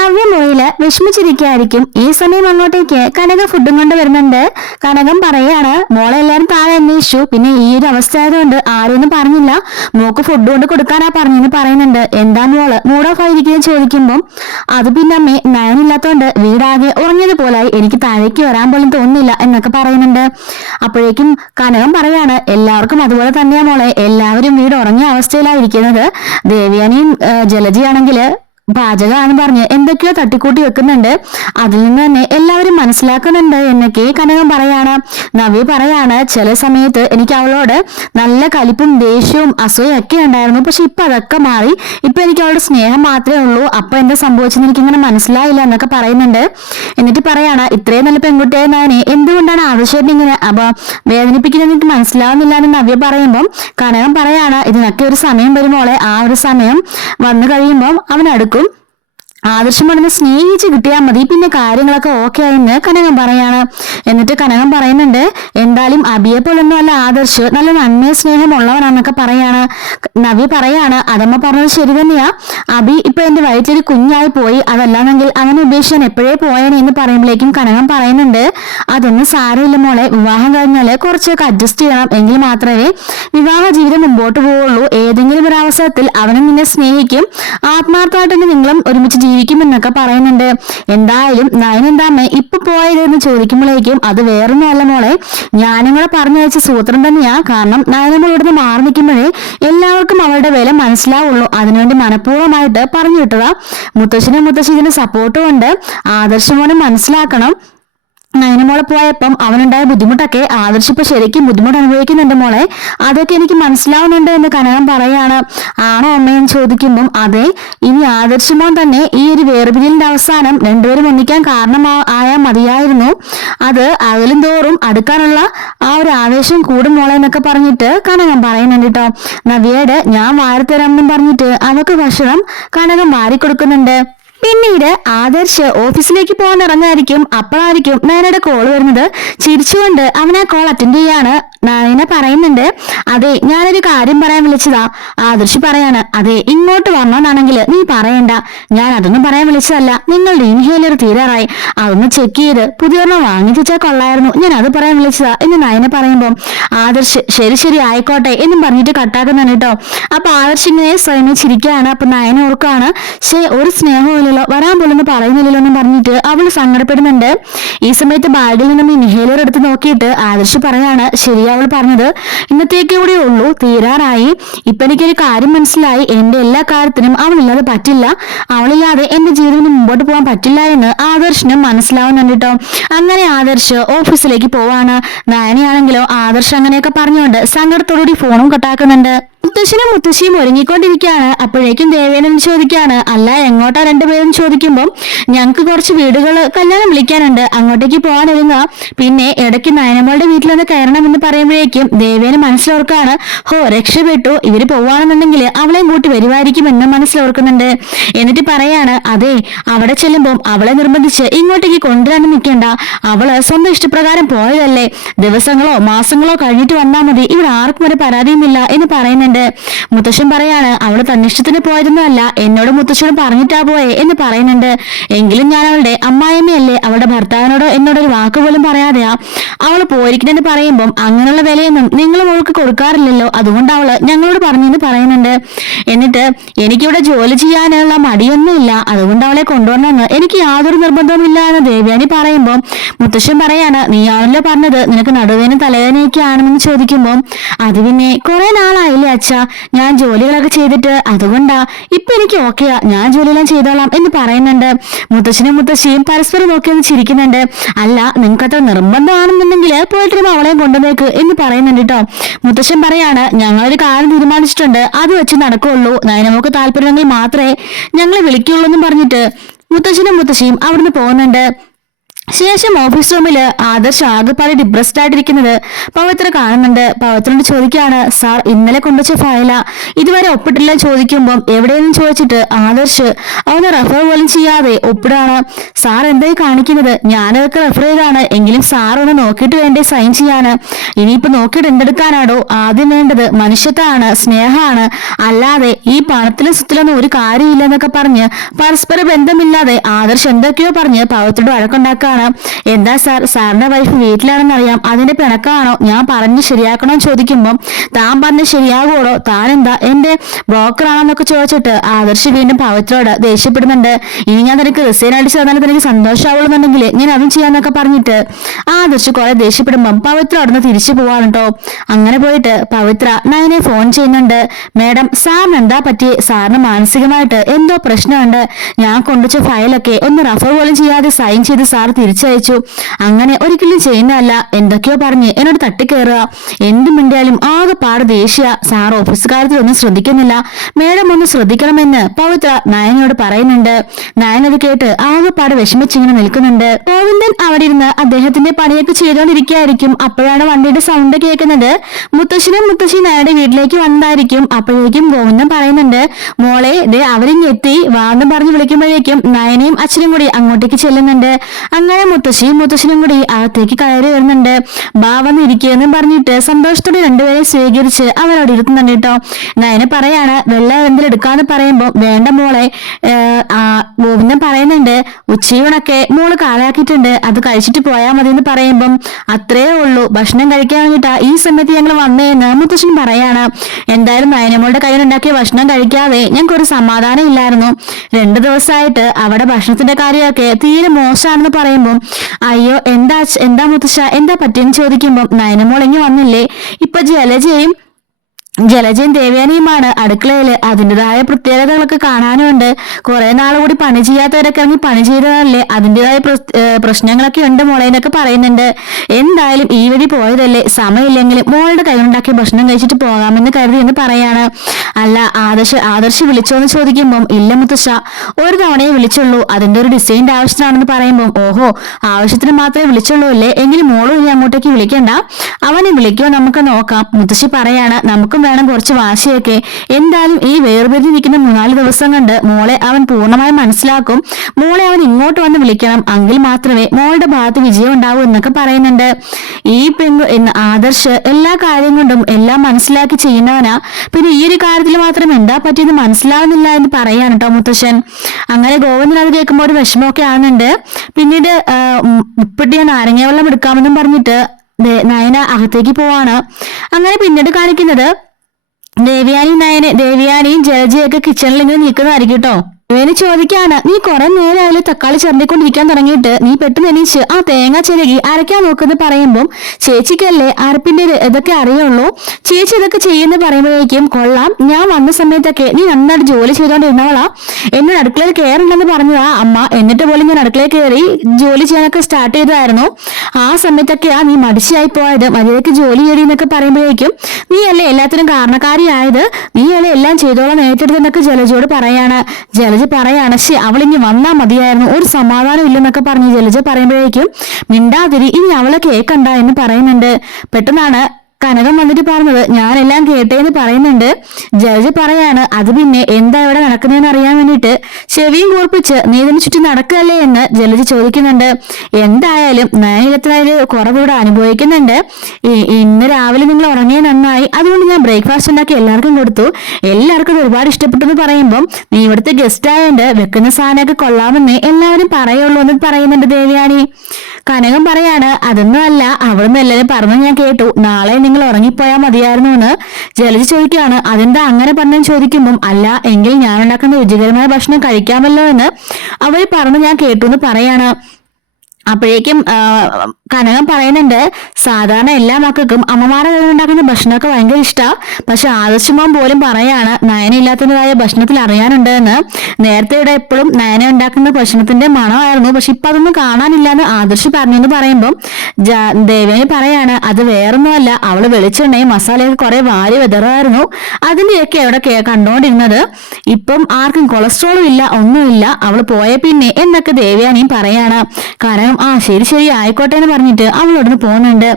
നവ്യ മോയില് വിഷമിച്ചിരിക്കായിരിക്കും. ഈ സമയം അങ്ങോട്ടേക്ക് കനക ഫുഡും കൊണ്ട് വരുന്നുണ്ട്. കനകം പറയാണ്, മോളെ എല്ലാരും താഴെ അന്വേഷിച്ചു, പിന്നെ ഈ ഒരു അവസ്ഥ ആയതുകൊണ്ട് ആരൊന്നും പറഞ്ഞില്ല, മോക്ക് ഫുഡ് കൊണ്ട് കൊടുക്കാനാ പറഞ്ഞെന്ന് പറയുന്നുണ്ട്. എന്താ മോള് മൂഡ് ഓഫ് ആയിരിക്കും ചോദിക്കുമ്പോൾ അത് പിന്നെ അമ്മേ നയനില്ലാത്തോണ്ട് വീടാകെ ഉറങ്ങിയതുപോലായി, എനിക്ക് താഴേക്ക് വരാൻ പോലും തോന്നുന്നില്ല എന്നൊക്കെ പറയുന്നുണ്ട്. അപ്പോഴേക്കും കനകം പറയാണ്, എല്ലാവർക്കും അതുപോലെ തന്നെയാ മോളെ, എല്ലാവരും വീട് ഉറങ്ങിയ അവസ്ഥയിലായിരിക്കുന്നത്. ദേവ്യാനിയും ജലജയാണെങ്കില് പാചകമാണെന്ന് പറഞ്ഞ് എന്തൊക്കെയോ തട്ടിക്കൂട്ടി വെക്കുന്നുണ്ട്. അതിൽ നിന്ന് തന്നെ എല്ലാവരും മനസ്സിലാക്കുന്നുണ്ട് എന്നൊക്കെ കനകം പറയാണ്. നവ്യ പറയാണ്, ചില സമയത്ത് എനിക്ക് അവളോട് നല്ല കലിപ്പും ദേഷ്യവും അസൂയും ഒക്കെ ഉണ്ടായിരുന്നു, പക്ഷെ ഇപ്പൊ അതൊക്കെ മാറി, ഇപ്പൊ എനിക്ക് അവളുടെ സ്നേഹം മാത്രമേ ഉള്ളൂ. അപ്പൊ എന്താ സംഭവിച്ചെന്ന് എനിക്കിങ്ങനെ മനസ്സിലായില്ല എന്നൊക്കെ പറയുന്നുണ്ട്. എന്നിട്ട് പറയാണ്, ഇത്രയും നല്ല പെൺകുട്ടിയായ ഞാനെ എന്തുകൊണ്ടാണ് ആവശ്യമായിട്ട് ഇങ്ങനെ വേദനിപ്പിക്കുന്നത് എനിക്ക് മനസ്സിലാവുന്നില്ല എന്ന് നവ്യ പറയുമ്പോൾ കനകം പറയാണ്, ഇതിനൊക്കെ ഒരു സമയം വരുമോളെ, ആ ഒരു സമയം വന്നു കഴിയുമ്പോൾ അവനടുക്കും. ആദർശമാണെന്ന് സ്നേഹിച്ച് കിട്ടിയാൽ മതി, പിന്നെ കാര്യങ്ങളൊക്കെ ഓക്കെ ആയെന്ന് കനകം പറയാണ്. എന്നിട്ട് കനകം പറയുന്നുണ്ട്, എന്തായാലും അബിയെ പോലൊന്നും അല്ല ആദർശ്, നല്ല നന്മ സ്നേഹമുള്ളവനാന്നൊക്കെ പറയാണ്. നവ്യ പറയാണ്, അതമ്മ പറഞ്ഞത് ശരി തന്നെയാ, അബി ഇപ്പൊ എന്റെ വയറ്റിലൊരു കുഞ്ഞായി പോയി, അതല്ലാന്നെങ്കിൽ അവനെ ഉപേക്ഷിക്കാൻ എപ്പോഴേ പോയേനെ എന്ന് പറയുമ്പോഴേക്കും കനകം പറയുന്നുണ്ട്, അതൊന്നും സാരമില്ല മോളെ, വിവാഹം കഴിഞ്ഞാല് കുറച്ചൊക്കെ അഡ്ജസ്റ്റ് ചെയ്യണം, എങ്കിൽ മാത്രമേ വിവാഹ ജീവിതം മുമ്പോട്ട് പോവുള്ളൂ. ഏതെങ്കിലും ഒരു അവസരത്തിൽ അവനും നിന്നെ സ്നേഹിക്കും, ആത്മാർത്ഥമായിട്ട് നിങ്ങളും ഒരുമിച്ച് ജീവിക്കുമെന്നൊക്കെ പറയുന്നുണ്ട്. എന്തായാലും നയനെന്താമ്മേ ഇപ്പൊ പോയതെന്ന് ചോദിക്കുമ്പോഴേക്കും അത് വേറൊന്നും അല്ല മോളെ, ഞാനും കൂടെ പറഞ്ഞു വെച്ച സൂത്രം തന്നെയാ. കാരണം നയനമ്മ ഇവിടുന്ന് മാറി നിൽക്കുമ്പോഴേ എല്ലാവർക്കും അവളുടെ വില മനസ്സിലാവുള്ളൂ, അതിനുവേണ്ടി മനഃപൂർവ്വമായിട്ട് പറഞ്ഞു വിട്ടതാ. മുത്തശ്ശനും മുത്തശ്ശി ഇതിന് സപ്പോർട്ടും ഉണ്ട്, ആദർശമോനെ മനസ്സിലാക്കണം. നയനമോളെ പോയപ്പം അവനുണ്ടായ ബുദ്ധിമുട്ടൊക്കെ ആദർശ് ഇപ്പൊ ശരിക്കും ബുദ്ധിമുട്ട് അനുഭവിക്കുന്നുണ്ട് മോളെ, അതൊക്കെ എനിക്ക് മനസ്സിലാവുന്നുണ്ട് എന്ന് കനകം പറയാണ്. ആണോ അമ്മയെന്ന് ചോദിക്കുമ്പം അതെ, ഇനി ആദർശമോൻ തന്നെ ഈ ഒരു വേർപിരിയലിന്റെ അവസാനം രണ്ടുപേരും ഒന്നിക്കാൻ ആയാൽ മതിയായിരുന്നു, അത് അകലും തോറും അടുക്കാനുള്ള ആ ഒരു ആവേശം കൂടും മോളെ എന്നൊക്കെ പറഞ്ഞിട്ട് കനകം പറയുന്നുണ്ട് കേട്ടോ. നവ്യയുടെ ഞാൻ വാരിത്തരാമെന്നും പറഞ്ഞിട്ട് അവക്ക് ഭക്ഷണം കനകം വാരിക്കൊടുക്കുന്നുണ്ട്. പിന്നീട് ആദർശ് ഓഫീസിലേക്ക് പോകാൻ ഇറങ്ങായിരിക്കും. അപ്പോഴായിരിക്കും നയനയുടെ കോൾ വരുന്നത്. ചിരിച്ചുകൊണ്ട് അവൻ ആ കോൾ അറ്റൻഡ് ചെയ്യാണ്. നയന പറയുന്നുണ്ട്, അതെ ഞാനൊരു കാര്യം പറയാൻ വിളിച്ചതാ. ആദർശ് പറയാണ്, അതെ ഇങ്ങോട്ട് വന്നോന്നാണെങ്കിൽ നീ പറയണ്ട, ഞാൻ അതൊന്നും പറയാൻ വിളിച്ചതല്ല, നിങ്ങളുടെ ഇൻഹേലർ തീരാറായി, അതൊന്ന് ചെക്ക് ചെയ്ത് പുതിയൊരെണ്ണം വാങ്ങിച്ചാൽ കൊള്ളായിരുന്നു, ഞാൻ അത് പറയാൻ വിളിച്ചതാ എന്ന് നയന പറയുമ്പോൾ ആദർശ് ശരി ശരി ആയിക്കോട്ടെ എന്നും പറഞ്ഞിട്ട് കട്ടാക്കുന്നുണ്ട് കേട്ടോ. അപ്പൊ ആദർശ് ഇങ്ങനെ സ്വയം ചിരിക്കുകയാണ്. അപ്പൊ നയന ഓർക്കാണ്, ഒരു സ്നേഹവും വരാൻ പോലെന്ന് പറയുന്നില്ലല്ലോ എന്നും പറഞ്ഞിട്ട് അവള് സങ്കടപ്പെടുന്നുണ്ട്. ഈ സമയത്ത് ബാഗിൽ നിന്നും ഇൻഹേലർ എടുത്ത് നോക്കിയിട്ട് ആദർശ് പറയാണ്, ശരി അവൾ പറഞ്ഞത് ഇന്നത്തേക്ക് കൂടെ ഉള്ളൂ, തീരാറായി. ഇപ്പൊ എനിക്കൊരു കാര്യം മനസ്സിലായി, എന്റെ എല്ലാ കാര്യത്തിനും അവളില്ലാതെ പറ്റില്ല, അവളില്ലാതെ എന്റെ ജീവിതത്തിന് മുമ്പോട്ട് പോകാൻ പറ്റില്ല എന്ന് ആദർശിനും മനസ്സിലാവുന്നുണ്ട് കേട്ടോ. അങ്ങനെ ആദർശ് ഓഫീസിലേക്ക് പോവാണ്. നയനയാണെങ്കിലോ ആദർശ് അങ്ങനെയൊക്കെ പറഞ്ഞുകൊണ്ട് സങ്കടത്തോടുകൂടി ഫോണും കട്ടാക്കുന്നുണ്ട്. മുത്തശ്ശനും മുത്തശ്ശിയും ഒരുങ്ങിക്കൊണ്ടിരിക്കുകയാണ്. അപ്പോഴേക്കും ദേവേനൻ ചോദിക്കുകയാണ്, അല്ല എങ്ങോട്ടാ രണ്ടുപേരും ചോദിക്കുമ്പോൾ ഞങ്ങൾക്ക് കുറച്ച് വീടുകൾ കല്യാണം വിളിക്കാനുണ്ട്, അങ്ങോട്ടേക്ക് പോകാൻ ഒരുങ്ങ, പിന്നെ ഇടയ്ക്ക് നയനമ്മളുടെ വീട്ടിലൊന്ന് കയറണമെന്ന് പറയുമ്പോഴേക്കും ദേവേന് മനസ്സിലോർക്കാണ്, രക്ഷപ്പെട്ടു, ഇവര് പോവാണെന്നുണ്ടെങ്കിൽ അവളെയും കൂട്ടി വരുമായിരിക്കും എന്ന് മനസ്സിലോർക്കുന്നുണ്ട്. എന്നിട്ട് പറയാണ്, അതെ അവിടെ ചെല്ലുമ്പോൾ അവളെ നിർബന്ധിച്ച് ഇങ്ങോട്ടേക്ക് കൊണ്ടുവരാനും നിൽക്കേണ്ട, അവള് സ്വന്തം ഇഷ്ടപ്രകാരം പോയതല്ലേ, ദിവസങ്ങളോ മാസങ്ങളോ കഴിഞ്ഞിട്ട് വന്നാൽ മതി, ഇവിടെ ആർക്കും ഒരു പരാതിയുമില്ല എന്ന് പറയുന്നുണ്ട്. മുത്തശ്ശൻ പറയാണ്, അവള് തന്നിഷ്ടത്തിന് പോയതൊന്നുമല്ല, എന്നോട് മുത്തശ്ശനോട് പറഞ്ഞിട്ടാ പോയെ എന്ന് പറയുന്നുണ്ട്. എങ്കിലും ഞാൻ അവളുടെ അമ്മായിയമ്മയല്ലേ, അവളുടെ ഭർത്താവിനോടോ എന്നോടൊരു വാക്കുപോലും പറയാതെയാ അവള് പോയിരിക്കണെന്ന് പറയുമ്പോൾ അങ്ങനെയുള്ള വിലയൊന്നും നിങ്ങൾ അവൾക്ക് കൊടുക്കാറില്ലല്ലോ, അതുകൊണ്ട് അവള് ഞങ്ങളോട് പറഞ്ഞെന്ന് പറയുന്നുണ്ട്. എന്നിട്ട് എനിക്കിവിടെ ജോലി ചെയ്യാനുള്ള മടിയൊന്നുമില്ല, അതുകൊണ്ട് അവളെ കൊണ്ടുവരണമെന്ന് എനിക്ക് യാതൊരു നിർബന്ധവുമില്ല എന്ന് ദേവ്യാനി പറയുമ്പോൾ മുത്തശ്ശൻ പറയാണ്, നീയാണല്ലോ പറഞ്ഞത് നിനക്ക് നടുവേനും തലവേദനയൊക്കെ ആണെന്ന് ചോദിക്കുമ്പോൾ അത് പിന്നെ കുറെ നാളായില്ലേ അച്ഛാ ഞാൻ ജോലികളൊക്കെ ചെയ്തിട്ട്, അതുകൊണ്ടാ ഇപ്പൊ എനിക്ക് ഓക്കെയാ, ഞാൻ ജോലിയെല്ലാം ചെയ്തോളാം എന്ന് പറയുന്നുണ്ട്. മുത്തശ്ശനും മുത്തശ്ശിയും പരസ്പരം നോക്കിയൊന്ന് ചിരിക്കുന്നുണ്ട്. അല്ല നിങ്ങൾക്ക് അത്ര നിർബന്ധമാണെന്നുണ്ടെങ്കിൽ പോയിട്ട് അവളെയും കൊണ്ടുവന്നേക്ക് എന്ന് പറയുന്നുണ്ട് കേട്ടോ. മുത്തശ്ശൻ പറയാണ്, ഞങ്ങളൊരു കാര്യം തീരുമാനിച്ചിട്ടുണ്ട്, അത് വെച്ച് നടക്കുള്ളൂ, നയനമോക്ക് താല്പര്യമെങ്കിൽ മാത്രമേ ഞങ്ങളെ വിളിക്കുള്ളൂ എന്നും പറഞ്ഞിട്ട് മുത്തശ്ശനും മുത്തശ്ശിയും അവിടുന്ന് പോകുന്നുണ്ട്. ശേഷം ഓഫീസ് റൂമില് ആദർശ് ആകെപ്പാടെ ഡിപ്രസ്ഡ് ആയിട്ടിരിക്കുന്നത് പവിത്ര കാണുന്നുണ്ട്. പവിത്രനോട് ചോദിക്കുകയാണ്, സാർ ഇന്നലെ കൊണ്ടുവച്ച ഫയല ഇതുവരെ ഒപ്പിട്ടില്ല ചോദിക്കുമ്പോൾ എവിടെയെന്ന് ചോദിച്ചിട്ട് ആദർശ് അവന് റെഫർ പോലും ചെയ്യാതെ ഒപ്പിടാണ്. സാർ എന്തായി കാണിക്കുന്നത്? ഞാനതൊക്കെ റെഫർ ചെയ്താണ്, എങ്കിലും സാർ ഒന്ന് നോക്കിയിട്ട് വേണ്ടേ സൈൻ ചെയ്യാന്? ഇനിയിപ്പോ നോക്കിയിട്ട് എന്തെടുക്കാനാടോ? ആദ്യം വേണ്ടത് മനുഷ്യത്വമാണ്, സ്നേഹമാണ്, അല്ലാതെ ഈ പണത്തിലും സ്വത്തിലൊന്നും ഒരു കാര്യമില്ല എന്നൊക്കെ പറഞ്ഞ് പരസ്പര ബന്ധമില്ലാതെ ആദർശ് എന്തൊക്കെയോ പറഞ്ഞ് പവിത്രയുടെ വഴക്കുണ്ടാക്കാണ്. എന്താ സാർ, സാറിന്റെ വൈഫ് വീട്ടിലാണെന്നറിയാം, അതിന്റെ പിണക്കാണോ? ഞാൻ പറഞ്ഞ് ശരിയാക്കണോ ചോദിക്കുമ്പോൾ താൻ പറഞ്ഞ് ശരിയാകുമോ? താനെന്താ എന്റെ ബ്രോക്കറാണെന്നൊക്കെ ചോദിച്ചിട്ട് ആദർശ് വീണ്ടും പവിത്രയോട് ദേഷ്യപ്പെടുന്നുണ്ട്. ഇനി ഞാൻ നിനക്ക് റിസൈൻ അടിച്ച് തന്നാലും തനിക്ക് സന്തോഷമാവുന്നുണ്ടെങ്കിൽ ഞാൻ അതും ചെയ്യാന്നൊക്കെ പറഞ്ഞിട്ട് ആദർശ് കുറെ ദേഷ്യപ്പെടുമ്പം പവിത്ര അവിടുന്ന് തിരിച്ചു പോവാണ് കേട്ടോ. അങ്ങനെ പോയിട്ട് പവിത്ര നയനെ ഫോൺ ചെയ്യുന്നുണ്ട്. മേഡം, സാറിന് എന്താ പറ്റി? സാറിന് മാനസികമായിട്ട് എന്തോ പ്രശ്നമുണ്ട്. ഞാൻ കൊണ്ടുവച്ച ഫയലൊക്കെ ഒന്ന് റഫർ പോലും ചെയ്യാതെ സൈൻ ചെയ്ത് സാർ തിരിച്ചയച്ചു. അങ്ങനെ ഒരിക്കലും ചെയ്യുന്നതല്ല, എന്തൊക്കെയോ പറഞ്ഞ് എന്നോട് തട്ടിക്കയറുക. എന്തും മിണ്ടിയാലും ആകെപ്പാട് ദേഷ്യ. സാർ ഓഫീസ് കാര്യത്തിലൊന്നും ശ്രദ്ധിക്കുന്നില്ല, മേഡം ഒന്ന് ശ്രദ്ധിക്കണമെന്ന് പവിത്ര നയനോട് പറയുന്നുണ്ട്. നയൻ അത് കേട്ട് ആകെപ്പാട് വിഷമിച്ചിങ്ങനെ നിൽക്കുന്നുണ്ട്. ഗോവിന്ദൻ അവിടെ ഇരുന്ന് അദ്ദേഹത്തിന്റെ പണിയൊക്കെ ചെയ്തുകൊണ്ടിരിക്കുകയായിരിക്കും. അപ്പോഴാണ് വണ്ടിയുടെ സൗണ്ട് കേൾക്കുന്നത്. മുത്തശ്ശനും മുത്തശ്ശി നയയുടെ വീട്ടിലേക്ക് വന്നതായിരിക്കും. അപ്പോഴേക്കും ഗോവിന്ദൻ പറയുന്നുണ്ട്, മോളെ ദേ അവരിങ്ങെത്തി വാന്ന് പറഞ്ഞ് വിളിക്കുമ്പോഴേക്കും നയനയും അച്ഛനും കൂടി അങ്ങോട്ടേക്ക് ചെല്ലുന്നുണ്ട്. അങ്ങനെ മുത്തശ്ശനും കൂടി അകത്തേക്ക് കയറി വരുന്നുണ്ട്. ബാ വന്നിരിക്കുകയെന്ന് പറഞ്ഞിട്ട് സന്തോഷത്തോടെ രണ്ടുപേരെ സ്വീകരിച്ച് അവരവിടെ ഇരുത്തുന്നുണ്ട് കേട്ടോ. നയനെ പറയാണ്, വെള്ളം എന്തെങ്കിലും എടുക്കാന്ന് പറയുമ്പോ വേണ്ട മോളെ. ഗോവിന്ദൻ പറയുന്നുണ്ട്, ഉച്ചയൂണൊക്കെ മോള് കാലാക്കിയിട്ടുണ്ട്, അത് കഴിച്ചിട്ട് പോയാൽ മതി എന്ന് പറയുമ്പം അത്രേ ഉള്ളൂ, ഭക്ഷണം കഴിക്കാൻ വേണ്ടിട്ടാ ഈ സമയത്ത് ഞങ്ങൾ വന്നേന്ന് മുത്തശ്ശൻ പറയാണ്. എന്തായാലും നയനമോളുടെ കയ്യിലുണ്ടാക്കിയ ഭക്ഷണം കഴിക്കാതെ ഞങ്ങൾക്കൊരു സമാധാനം ഇല്ലായിരുന്നു. 2 ദിവസമായിട്ട് അവിടെ ഭക്ഷണത്തിന്റെ കാര്യമൊക്കെ തീരെ മോശമാണെന്ന് പറയുമ്പോൾ അയ്യോ എന്താ മുത്തശ്ശ എന്താ പറ്റിയെന്ന് ചോദിക്കുമ്പോൾ നയനമോളിങ്ങി വന്നില്ലേ? ഇപ്പൊ ജലജയും ദേവയാനിയുമാണ് അടുക്കളയില്. അതിൻ്റെതായ പ്രത്യേകതകളൊക്കെ കാണാനുണ്ട്. കുറെ നാൾ കൂടി പണി ചെയ്യാത്തവരൊക്കെ ഇറങ്ങി പണി ചെയ്തതല്ലേ, അതിൻ്റെതായ പ്രശ്നങ്ങളൊക്കെ ഉണ്ട് മോളെ എന്നൊക്കെ പറയുന്നുണ്ട്. എന്തായാലും ഈ വഴി പോയതല്ലേ, സമയമില്ലെങ്കിലും മോളുടെ കൈകൊണ്ടാക്കി ഭക്ഷണം കഴിച്ചിട്ട് പോകാമെന്ന് കരുതി എന്ന് പറയാണ്. അല്ല ആദർശ് വിളിച്ചോന്ന് ചോദിക്കുമ്പോൾ ഇല്ല മുത്തശ്ശ, ഒരു തവണയെ വിളിച്ചുള്ളൂ, അതിന്റെ ഒരു ഡിസൈൻ്റെ ആവശ്യത്തിനാണെന്ന് പറയുമ്പോൾ ഓഹോ ആവശ്യത്തിന് മാത്രമേ വിളിച്ചുള്ളൂ അല്ലേ, എങ്കിലും മോളും ഇനി അങ്ങോട്ടേക്ക് വിളിക്കണ്ട, അവനെ വിളിക്കുമോ നമുക്ക് നോക്കാം. മുത്തശ്ശി പറയാണ്, നമുക്കും വേണം കുറച്ച് വാശിയൊക്കെ. എന്തായാലും ഈ വേർപിരിഞ്ഞ് നിൽക്കുന്ന 3-4 ദിവസം കൊണ്ട് മോളെ അവൻ പൂർണ്ണമായും മനസ്സിലാക്കും. മോളെ അവൻ ഇങ്ങോട്ട് വന്ന് വിളിക്കണം, എങ്കിൽ മാത്രമേ മോളുടെ ഭാഗത്ത് വിജയം ഉണ്ടാവൂ എന്നൊക്കെ പറയുന്നുണ്ട്. ഈ ആദർശ് എല്ലാ കാര്യം കൊണ്ടും എല്ലാം മനസ്സിലാക്കി ചെയ്യുന്നവനാ, പിന്നെ ഈ ഒരു കാര്യത്തിൽ മാത്രം എന്താ പറ്റിയെന്ന് മനസ്സിലാവുന്നില്ല എന്ന് പറയാണ് കേട്ടോ മുത്തശ്ശൻ. അങ്ങനെ ഗോവിന്ദൻ അത് കേൾക്കുമ്പോൾ ഒരു വിഷമമൊക്കെ ആകുന്നുണ്ട്. പിന്നീട് ഉപ്പിട്ടിയ നാരങ്ങ വെള്ളം എടുക്കാമെന്നും പറഞ്ഞിട്ട് നയന അകത്തേക്ക് പോവാണ്. അങ്ങനെ പിന്നീട് കാണിക്കുന്നത് ദേവയാനിയും ജലജയൊക്കെ കിച്ചണിൽ ഇങ്ങനെ നിൽക്കുന്നതായിരിക്കും കേട്ടോ. വേണി ചോദിക്കാണ്, നീ കുറെ നേരമായാലും തക്കാളി ചിരണ്ടിക്കൊണ്ടിരിക്കാൻ തുടങ്ങിയിട്ട് നീ പെട്ടെന്ന് എണീച്ച് ആ തേങ്ങ ചിരകി അരയ്ക്കാൻ നോക്കുന്നത് പറയുമ്പോൾ ചേച്ചിക്കല്ലേ അരപ്പിന്റെ ഇതൊക്കെ അറിയുള്ളൂ, ചേച്ചി ഇതൊക്കെ ചെയ്യുന്ന പറയുമ്പോഴേക്കും കൊള്ളാം, ഞാൻ വന്ന സമയത്തൊക്കെ നീ നന്നായിട്ട് ജോലി ചെയ്തോണ്ടിരുന്നവളാ, എന്നോട് അടുക്കളയിൽ കയറുണ്ടെന്ന് പറഞ്ഞതാ അമ്മ, എന്നിട്ട് പോലും ഞാൻ അടുക്കളയിൽ കയറി ജോലി ചെയ്യാനൊക്കെ സ്റ്റാർട്ട് ചെയ്തതായിരുന്നു. ആ സമയത്തൊക്കെയാ നീ മടിച്ചായി പോയത്, മര്യാദയ്ക്ക് ജോലി ചെയ്തി എന്നൊക്കെ പറയുമ്പോഴേക്കും നീ അല്ലേ എല്ലാത്തിനും കാരണക്കാരിയായത്, നീ അല്ലേ എല്ലാം ചെയ്തോളാം ഏറ്റെടുത്തെന്നൊക്കെ ജലജയോട് പറയാണ്. ജലജ പറയാണ്, അവളിങ്ങി വന്നാ മതിയായിരുന്നു, ഒരു സമാധാനം ഇല്ലെന്നൊക്കെ പറഞ്ഞ് ജലജ പറയുമ്പോഴേക്കും മിണ്ടാതിരി, ഇനി അവളെ കേക്കണ്ട എന്ന് പറയുന്നുണ്ട്. പെട്ടെന്നാണ് കനകം വന്നിട്ട് പറഞ്ഞത് ഞാനെല്ലാം കേട്ടേന്ന് പറയുന്നുണ്ട്. ജലജ പറയാണ്, അത് പിന്നെ എന്താ ഇവിടെ നടക്കുന്നതെന്ന് അറിയാൻ വേണ്ടിയിട്ട് ചെവിയും കൂർപ്പിച്ച് നീ ഇതിന് ചുറ്റും നടക്കുകയല്ലേ എന്ന് ജലജ ചോദിക്കുന്നുണ്ട്. എന്തായാലും നയനത്തിനൊരു കുറവ് ഇവിടെ അനുഭവിക്കുന്നുണ്ട്. ഇന്ന് രാവിലെ നിങ്ങൾ ഉറങ്ങിയ നന്നായി, അതുകൊണ്ട് ഞാൻ ബ്രേക്ക്ഫാസ്റ്റ് ഉണ്ടാക്കി എല്ലാവർക്കും കൊടുത്തു, എല്ലാവർക്കും ഒരുപാട് ഇഷ്ടപ്പെട്ടു എന്ന് പറയുമ്പോൾ നീ ഇവിടുത്തെ ഗസ്റ്റ് ആയതുകൊണ്ട് വെക്കുന്ന സാധനമൊക്കെ കൊള്ളാമെന്ന് എല്ലാവരും പറയുള്ളൂ എന്ന് പറയുന്നുണ്ട് ദേവയാനി. കനകം പറയാണ്, അതൊന്നും അല്ല, അവിടുന്ന് എല്ലാവരും പറഞ്ഞു ഞാൻ കേട്ടു, നാളെ നിങ്ങൾ ഉറങ്ങിപ്പോയാൽ മതിയായിരുന്നു എന്ന് ജലജ ചോദിക്കുകയാണ്. അതെന്താ അങ്ങനെ പറഞ്ഞു ചോദിക്കുമ്പം അല്ല എങ്കിൽ ഞാൻ ഉണ്ടാക്കുന്ന രുചികരമായ ഭക്ഷണം കഴിക്കാമല്ലോ എന്ന് അവർ പറഞ്ഞു ഞാൻ കേട്ടു എന്ന് പറയാണ്. അപ്പോഴേക്കും കനകം പറയുന്നുണ്ട്, സാധാരണ എല്ലാ മക്കൾക്കും അമ്മമാരുടെ കയ്യിൽ ഉണ്ടാക്കുന്ന ഭക്ഷണമൊക്കെ ഭയങ്കര ഇഷ്ടമാണ്. പക്ഷെ ആദർശമാൻ പോലും പറയാണ് നയന ഇല്ലാത്തതായ ഭക്ഷണത്തിൽ അറിയാനുണ്ട് എന്ന്. നേരത്തെ ഇവിടെ എപ്പോഴും നയന ഉണ്ടാക്കുന്ന ഭക്ഷണത്തിന്റെ മണമായിരുന്നു, പക്ഷെ ഇപ്പൊ അതൊന്നും കാണാനില്ല എന്ന് ആദർശ് പറഞ്ഞെന്ന് പറയുമ്പോൾ ദേവേനി പറയാണ് അത് വേറൊന്നുമല്ല, അവള് വെളിച്ചെണ്ണയും മസാലയൊക്കെ കുറെ വാരി വിതറായിരുന്നു, അതിന്റെയൊക്കെ അവിടെ കണ്ടോണ്ടിരുന്നത്. ഇപ്പം ആർക്കും കൊളസ്ട്രോളും ഇല്ല, ഒന്നുമില്ല, അവള് പോയ പിന്നെ എന്നൊക്കെ ദേവയാനിയും പറയാണ്. കാരണം ശരി ശരി ആയിക്കോട്ടെ എന്ന് പറഞ്ഞിട്ട് അവളോടൊന്ന് പോകുന്നുണ്ട്.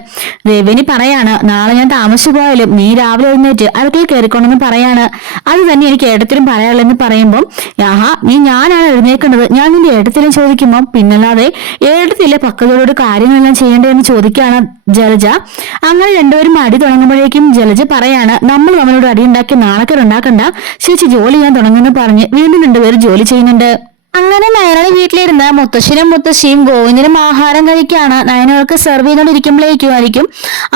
ദേവേനി പറയാണ് നാളെ ഞാൻ താമസിച്ചു പോയാലും നീ രാവിലെ എഴുന്നേറ്റ് അടുക്കളയിൽ കയറിക്കൊണ്ടെന്ന് പറയാണ്. അത് തന്നെ എനിക്ക് ഏട്ടത്തിലും പറയാനുള്ളെന്ന് പറയുമ്പോൾ ഞാനാണ് എഴുന്നേൽക്കേണ്ടത്, ഞാൻ നിന്റെ ഏട്ടത്തിലും ചോദിക്കുമ്പോൾ പിന്നല്ലാതെ ഏട്ടത്തിലെ പക്കതോട് കാര്യങ്ങളെല്ലാം ചെയ്യേണ്ടതെന്ന് ചോദിക്കുകയാണ് ജലജ. അങ്ങനെ രണ്ടുപേരും അടി തുടങ്ങുമ്പോഴേക്കും ജലജ പറയാണ് നമ്മൾ അവനോട് അടി ഉണ്ടാക്കി നാണക്കേട് ഉണ്ടാക്കണ്ട, ചേച്ചി ജോലി ചെയ്യാൻ തുടങ്ങുമെന്ന് പറഞ്ഞ് വീണ്ടും രണ്ടുപേരും ജോലി ചെയ്യുന്നുണ്ട്. അങ്ങനെ നയനയുടെ വീട്ടിലിരുന്ന് മുത്തശ്ശനും മുത്തശ്ശിയും ഗോവിന്ദനും ആഹാരം കഴിക്കാണ്. നയനകൾക്ക് സെർവ് ചെയ്തോണ്ടിരിക്കുമ്പോഴേക്കുമായിരിക്കും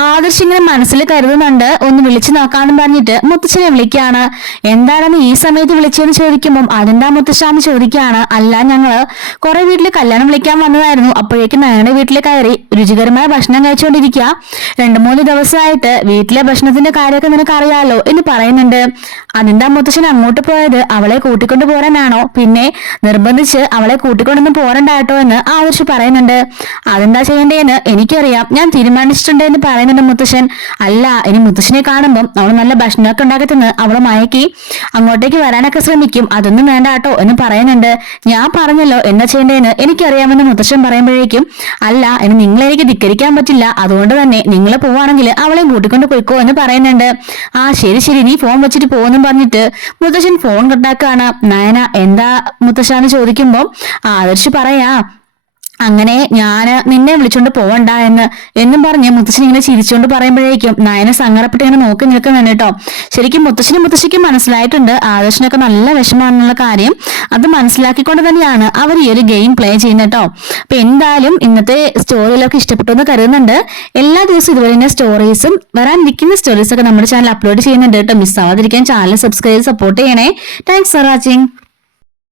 ആദർശ് ഇങ്ങനെ മനസ്സിൽ കരുതുന്നുണ്ട്, ഒന്ന് വിളിച്ചു നോക്കാന്ന് പറഞ്ഞിട്ട് മുത്തശ്ശനെ വിളിക്കുകയാണ്. എന്താണെന്ന് ഈ സമയത്ത് വിളിച്ചതെന്ന് ചോദിക്കുമ്പോൾ അതെന്താ മുത്തശ്ശാന്ന് ചോദിക്കുകയാണ്. അല്ല, ഞങ്ങള് കുറെ വീട്ടിൽ കല്യാണം വിളിക്കാൻ വന്നതായിരുന്നു, അപ്പോഴേക്കും നയനയുടെ വീട്ടിൽ കയറി രുചികരമായ ഭക്ഷണം കഴിച്ചുകൊണ്ടിരിക്കുക. 2-3 ദിവസമായിട്ട് വീട്ടിലെ ഭക്ഷണത്തിന്റെ കാര്യമൊക്കെ നിനക്ക് അറിയാലോ എന്ന് പറയുന്നുണ്ട്. അതെന്താ മുത്തശ്ശൻ അങ്ങോട്ട് പോയത്, അവളെ കൂട്ടിക്കൊണ്ടു പോരാനാണോ? പിന്നെ നിർബന്ധിച്ച് അവളെ കൂട്ടിക്കൊണ്ടൊന്നും പോരണ്ടാട്ടോ എന്ന് ആദർശ് പറയുന്നുണ്ട്. അതെന്താ ചെയ്യേണ്ടതെന്ന് എനിക്കറിയാം, ഞാൻ തീരുമാനിച്ചിട്ടുണ്ട് എന്ന് പറയുന്നുണ്ട് മുത്തശ്ശൻ. അല്ല, ഇനി മുത്തശ്ശനെ കാണുമ്പോൾ അവൾ നല്ല ഭക്ഷണമൊക്കെ ഉണ്ടാക്കത്തുനിന്ന് അവളെ മയക്കി അങ്ങോട്ടേക്ക് വരാനൊക്കെ ശ്രമിക്കും, അതൊന്നും വേണ്ട കേട്ടോ എന്ന് പറയുന്നുണ്ട്. ഞാൻ പറഞ്ഞല്ലോ എന്താ ചെയ്യേണ്ടതെന്ന് എനിക്കറിയാമെന്ന് മുത്തശ്ശൻ പറയുമ്പോഴേക്കും അല്ല, ഇനി നിങ്ങളെ എനിക്ക് ധിക്കരിക്കാൻ പറ്റില്ല, അതുകൊണ്ട് തന്നെ നിങ്ങൾ പോവാണെങ്കിൽ അവളെയും കൂട്ടിക്കൊണ്ട് പോയിക്കോ എന്ന് പറയുന്നുണ്ട്. ശരി ശരി നീ ഫോൺ വെച്ചിട്ട് പോകുന്നു പറഞ്ഞിട്ട് മുത്തശ്ശൻ ഫോൺ കട്ടാക്കാണ്. നയന എന്താ മുത്തശ്ശാന്ന് ചോദിക്കുമ്പോ ആദർശ് പറയാ അങ്ങനെ ഞാന് നിന്നെ വിളിച്ചോണ്ട് പോവണ്ട എന്നും പറഞ്ഞ് മുത്തശ്ശൻ ഇങ്ങനെ ചിരിച്ചോണ്ട് പറയുമ്പോഴേക്കും നയനെ സങ്കടപ്പെട്ട് ഇങ്ങനെ നോക്കി നിൽക്കുന്നുണ്ട് കേട്ടോ. ശരിക്കും മുത്തശ്ശിക്കും മനസ്സിലായിട്ടുണ്ട് ആദർശിനൊക്കെ നല്ല വിഷമാണെന്നുള്ള കാര്യം. അത് മനസ്സിലാക്കിക്കൊണ്ട് തന്നെയാണ് അവർ ഈ ഒരു ഗെയിം പ്ലേ ചെയ്യുന്നത് കേട്ടോ. അപ്പൊ എന്തായാലും ഇന്നത്തെ സ്റ്റോറിയിലൊക്കെ ഇഷ്ടപ്പെട്ടു എന്ന് കരുതുന്നുണ്ട്. എല്ലാ ദിവസവും ഇതുപോലെ തന്നെ സ്റ്റോറീസും വരാനിരിക്കുന്ന സ്റ്റോറീസ് ഒക്കെ നമ്മുടെ ചാനൽ അപ്ലോഡ് ചെയ്യുന്നുണ്ട് കേട്ടോ. മിസ്സാവാതിരിക്കാൻ ചാനൽ സബ്സ്ക്രൈബ് സപ്പോർട്ട് ചെയ്യണേ. Thanks for watching.